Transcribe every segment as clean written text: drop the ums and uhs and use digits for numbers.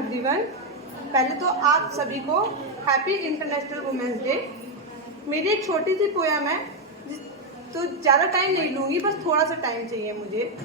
Everyone. पहले तो आप सभी को हैप्पी इंटरनेशनल वुमेन्स डे। मेरी एक छोटी सी पोयम है, तो ज़्यादा टाइम नहीं लूँगी, बस थोड़ा सा टाइम चाहिए मुझे।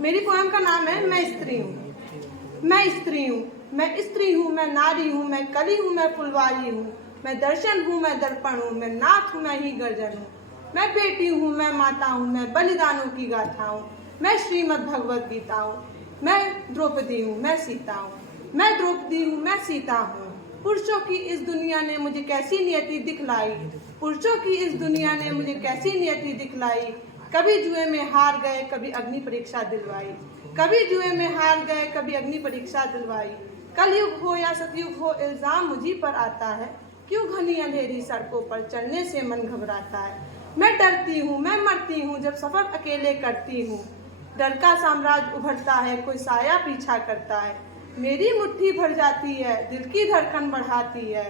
मेरी पोयम का नाम है मैं स्त्री हूँ। मैं स्त्री हूँ, मैं स्त्री हूँ, मैं नारी हूँ, मैं कली हूँ, मैं फुलवारी हूँ, मैं दर्शन हूँ, मैं दर्पण हूँ, मैं नाथ हूँ, मैं ही गर्जन हूँ, मैं बेटी हूँ, मैं माता हूँ, मैं बलिदानों की गाथा हूँ, मैं श्रीमद् भगवद गीता हूँ, मैं द्रौपदी हूँ, मैं सीता हूँ, मैं द्रौपदी हूँ, मैं सीता हूँ। पुरुषों की इस दुनिया ने मुझे कैसी नियति दिखलाई, पुरुषों की इस दुनिया ने मुझे कैसी नियति दिखलाई। कभी जुए में हार गए, कभी अग्नि परीक्षा दिलवाई, कभी जुए में हार गए, कभी अग्नि परीक्षा दिलवाई। कलयुग हो या सतयुग हो, इल्जाम मुझी पर आता है, क्यों घनी अंधेरी सड़कों पर चलने से मन घबराता है। मैं डरती हूँ, मैं मरती हूँ, जब सफर अकेले करती हूँ। डर का साम्राज्य उभरता है, कोई साया पीछा करता है। मेरी मुट्ठी भर जाती है, दिल की धड़कन बढ़ाती है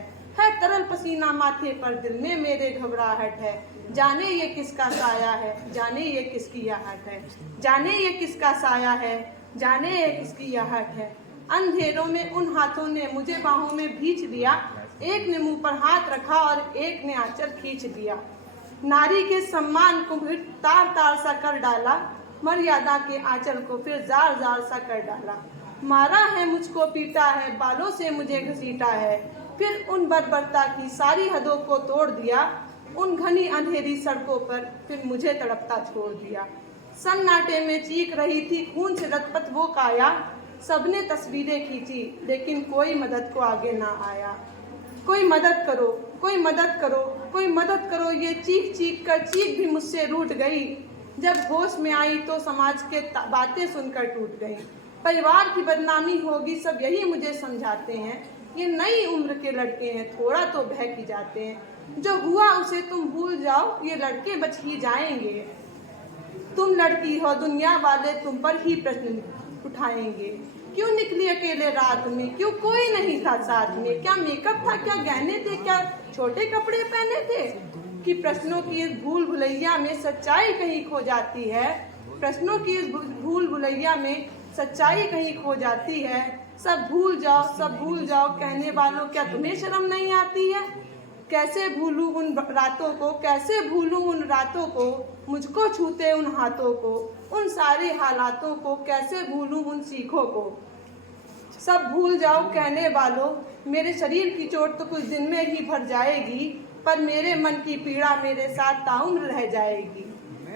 तरल पसीना माथे पर, दिल में मेरे घबराहट है। जाने ये किसका साया है, जाने ये किसकी आहट है, जाने ये किसका साया है, जाने ये किसकी आहट है। अंधेरों में उन हाथों ने मुझे बाहों में भींच लिया, एक ने मुंह पर हाथ रखा और एक ने आंचल खींच दिया। नारी के सम्मान को फिर तार तार सा कर डाला, मर्यादा के आंचल को फिर जार जार सा कर डाला। मारा है मुझको, पीटा है, बालों से मुझे घसीटा है, फिर उन बर्बरता की सारी हदों को तोड़ दिया। उन घनी अंधेरी सड़कों पर फिर मुझे तड़पता छोड़ दिया। सन्नाटे में चीख रही थी खून से लथपथ वो काया, सबने तस्वीरें खींची लेकिन कोई मदद को आगे ना आया। कोई मदद करो, कोई मदद करो, कोई मदद करो, ये चीख चीख कर चीख भी मुझसे रूठ गई। जब होश में आई तो समाज के बातें सुनकर टूट गई। परिवार की बदनामी होगी, सब यही मुझे समझाते हैं। ये नई उम्र के लड़के हैं, थोड़ा तो बहक ही जाते हैं। जो हुआ उसे तुम भूल जाओ, ये लड़के बच ही जाएंगे। तुम लड़की हो, दुनिया वाले तुम पर ही प्रश्न उठाएंगे। क्यों निकली अकेले रात में, क्यों कोई नहीं था साथ में, क्या मेकअप था, क्या गहने थे, क्या छोटे कपड़े पहने थे। कि प्रश्नों की इस भूल भुलैया में सच्चाई कहीं खो जाती है। प्रश्नों की इस भूल भुलैया में सच्चाई कहीं खो जाती है। सब भूल जाओ, सब भूल जाओ कहने वालों, क्या तुम्हें शर्म नहीं आती है। कैसे भूलूं उन रातों को, कैसे भूलूं उन रातों को, मुझको छूते उन हाथों को, उन सारे हालातों को, कैसे भूलूं उन सीखों को। सब भूल जाओ कहने वालों, मेरे शरीर की चोट तो कुछ दिन में ही भर जाएगी, पर मेरे मन की पीड़ा मेरे साथ ताउम्र रह जाएगी।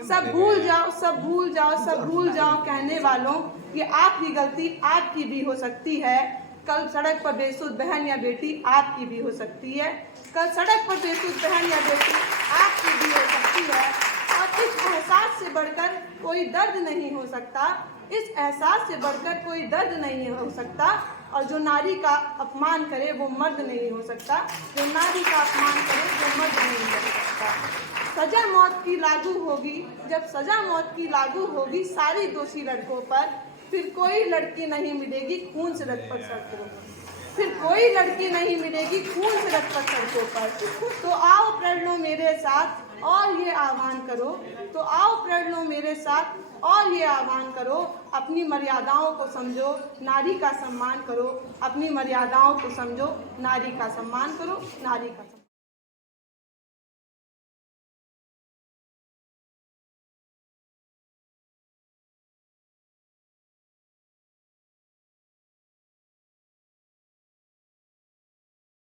सब भूल जाओ, सब भूल जाओ, सब भूल जाओ कहने वालों, ये आपकी गलती आपकी भी हो सकती है। कल सड़क पर बेसुध बहन या बेटी आपकी भी हो सकती है। कल सड़क पर बेसुध बहन या बेटी आपकी भी हो सकती है। और इस एहसास से बढ़कर कोई दर्द नहीं हो सकता, इस एहसास से बढ़कर कोई दर्द नहीं हो सकता। और जो नारी का अपमान करे वो मर्द नहीं हो सकता, जो नारी का अपमान करे वो मर्द नहीं हो सकता। सजा मौत की लागू होगी, जब सजा मौत की लागू होगी सारी दोषी लड़कों पर, फिर कोई लड़की नहीं मिलेगी खून से लथपथ सड़कों पर, फिर कोई लड़की नहीं मिलेगी खून से लथपथ सड़कों पर। तो आओ प्रण लो मेरे साथ और ये आह्वान करो, तो आओ प्रण लो मेरे साथ और ये आह्वान करो। अपनी मर्यादाओं को समझो, नारी का सम्मान करो। अपनी मर्यादाओं को समझो, नारी का सम्मान करो, नारी का